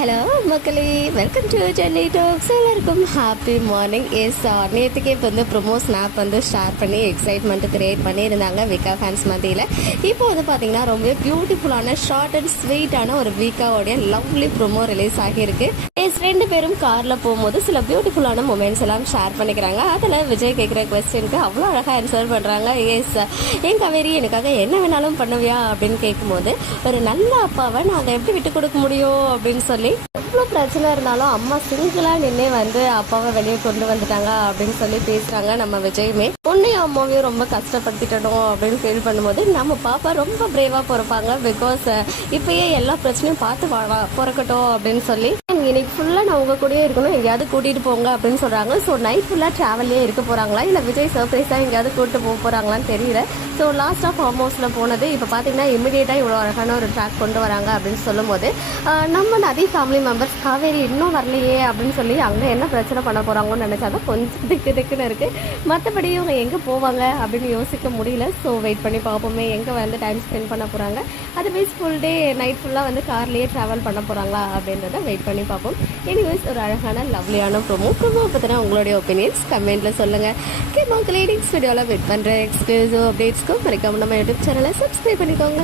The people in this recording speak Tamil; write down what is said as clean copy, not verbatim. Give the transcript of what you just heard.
ஹலோ மக்களே, வெல்கம் டு சென்னை டாக்ஸ். எல்லாருக்கும் ஹாப்பி மார்னிங். நேற்றுக்கே வந்து ப்ரொமோ ஸ்னாப் வந்து ஷேர் பண்ணி எக்ஸைட்மெண்ட்டு கிரியேட் பண்ணியிருந்தாங்க விகா ஃபேன்ஸ் மத்தியில். இப்போ வந்து பார்த்தீங்கன்னா ரொம்ப பியூட்டிஃபுல்லான ஷார்ட் அண்ட் ஸ்வீட்டான ஒரு விகாவோடைய லவ்லி ப்ரொமோ ரிலீஸ் ஆகியிருக்கு. ரெண்டு பேரும் காரில் போகும்போது சில பியூட்டிஃபுல்லான மூமெண்ட்ஸ் எல்லாம் ஷேர் பண்ணிக்கிறாங்க. அதில் விஜய் கேட்குற கொஸ்டினுக்கு அவ்வளோ அழகாக ஆன்சர் பண்ணுறாங்க. என் காவேரி எனக்காக என்ன வேணாலும் பண்ணுவியா அப்படின்னு கேட்கும்போது, ஒரு நல்ல அப்பாவை நாங்கள் எப்படி விட்டு கொடுக்க முடியும் அப்படின்னு சொல்லி, எவ்வளோ பிரச்சனை இருந்தாலும் அம்மா சிங்கிளாக நின்று வந்து அப்பாவை வெளியே கொண்டு வந்துட்டாங்க அப்படின்னு சொல்லி பேசுகிறாங்க நம்ம விஜயுமே. உன்னையும் அம்மாவையும் ரொம்ப கஷ்டப்படுத்திட்டோம் அப்படின்னு ஃபீல் பண்ணும்போது நம்ம பாப்பா ரொம்ப பிரேவாக பிறப்பாங்க. பிகாஸ் இப்பயே எல்லா பிரச்சனையும் பார்த்து பிறக்கட்டும் அப்படின்னு சொல்லி, இன்னைக்கு ஃபுல்லாக நான் உங்கள் கூடயே இருக்கணும், எங்கேயாவது கூட்டிகிட்டு போங்க அப்படின்னு சொல்கிறாங்க. ஸோ நைட் ஃபுல்லாக ட்ராவல்லே இருக்க போகிறாங்களா, இல்லை விஜய் சர்ப்ரைஸாக எங்கேயாவது கூப்பிட்டு போக போகிறாங்களான்னு தெரியல. ஸோ லாஸ்ட்டாக ஃபார்ம் ஹவுஸில் போனது இப்போ பார்த்தீங்கன்னா இமிடியேட்டாக இவ்வளோ அழகான ஒரு ட்ராக் கொண்டு வராங்க அப்படின்னு சொல்லும் போது, நம்ம நிறைய ஃபேமிலி மெம்பர்ஸ் காவேரி இன்னும் வரலையே அப்படின்னு சொல்லி அங்கே என்ன பிரச்சனை பண்ண போகிறாங்கன்னு நினச்சாதான் கொஞ்சம் திக்குன்னு இருக்குது. மற்றபடி இவங்க எங்கே போவாங்க அப்படின்னு யோசிக்க முடியல. ஸோ வெயிட் பண்ணி பார்ப்போமே எங்கே வந்து டைம் ஸ்பெண்ட் பண்ண போகிறாங்க. அதுவேஸ் ஃபுல் டே நைட் ஃபுல்லாக வந்து கார்லேயே ட்ராவல் பண்ண போகிறாங்களா அப்படின்றத வெயிட் பண்ணி பார்ப்போம். எனிவேஸ் ஒரு அழகான லவ்லியான ப்ரோமோ பற்றினா உங்களுடைய ஒப்பீனியன்ஸ் கமெண்ட்டில் சொல்லுங்கள். மக்களே, நெக்ஸ்ட் வீடியோவில் வெயிட் பண்ணுற எக்ஸ்க்ளூசிவ் அப்டேட்ஸ்க்கும் மறக்காம நம்ம யூடியூப் சேனலை சப்ஸ்கிரைப் பண்ணிக்கோங்க.